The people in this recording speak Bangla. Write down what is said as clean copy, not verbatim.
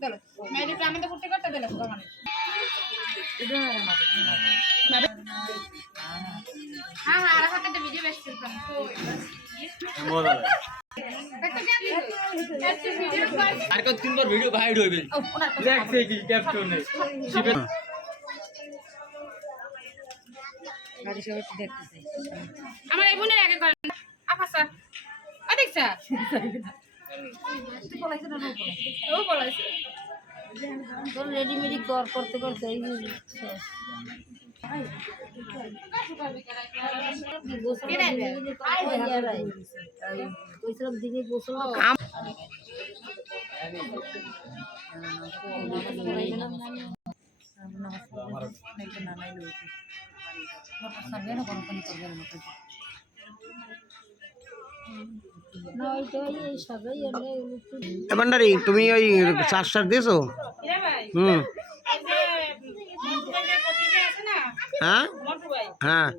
চলো মেয়েদের গ্রামে করতে করতে দিলে তোমার হ্যাঁ হ্যাঁ আর হাতে ভিডিও বেশ করতাম মজা লাগে আর কত দিন পর ভিডিও ভাইরাল হইবে দেখছে কি ক্যাপশন নেই গাড়ি সবাই দেখতেছে আমার এই বোনের আগে করেন আফাসা ও দেখছা ও বলাইছে তোর রেডিমেডি করতে করতে এই শেষ ওইসব দিনে গোসল ভান্ডারি তুমি ওই চার দিয়েছো হুম হ্যাঁ হ্যাঁ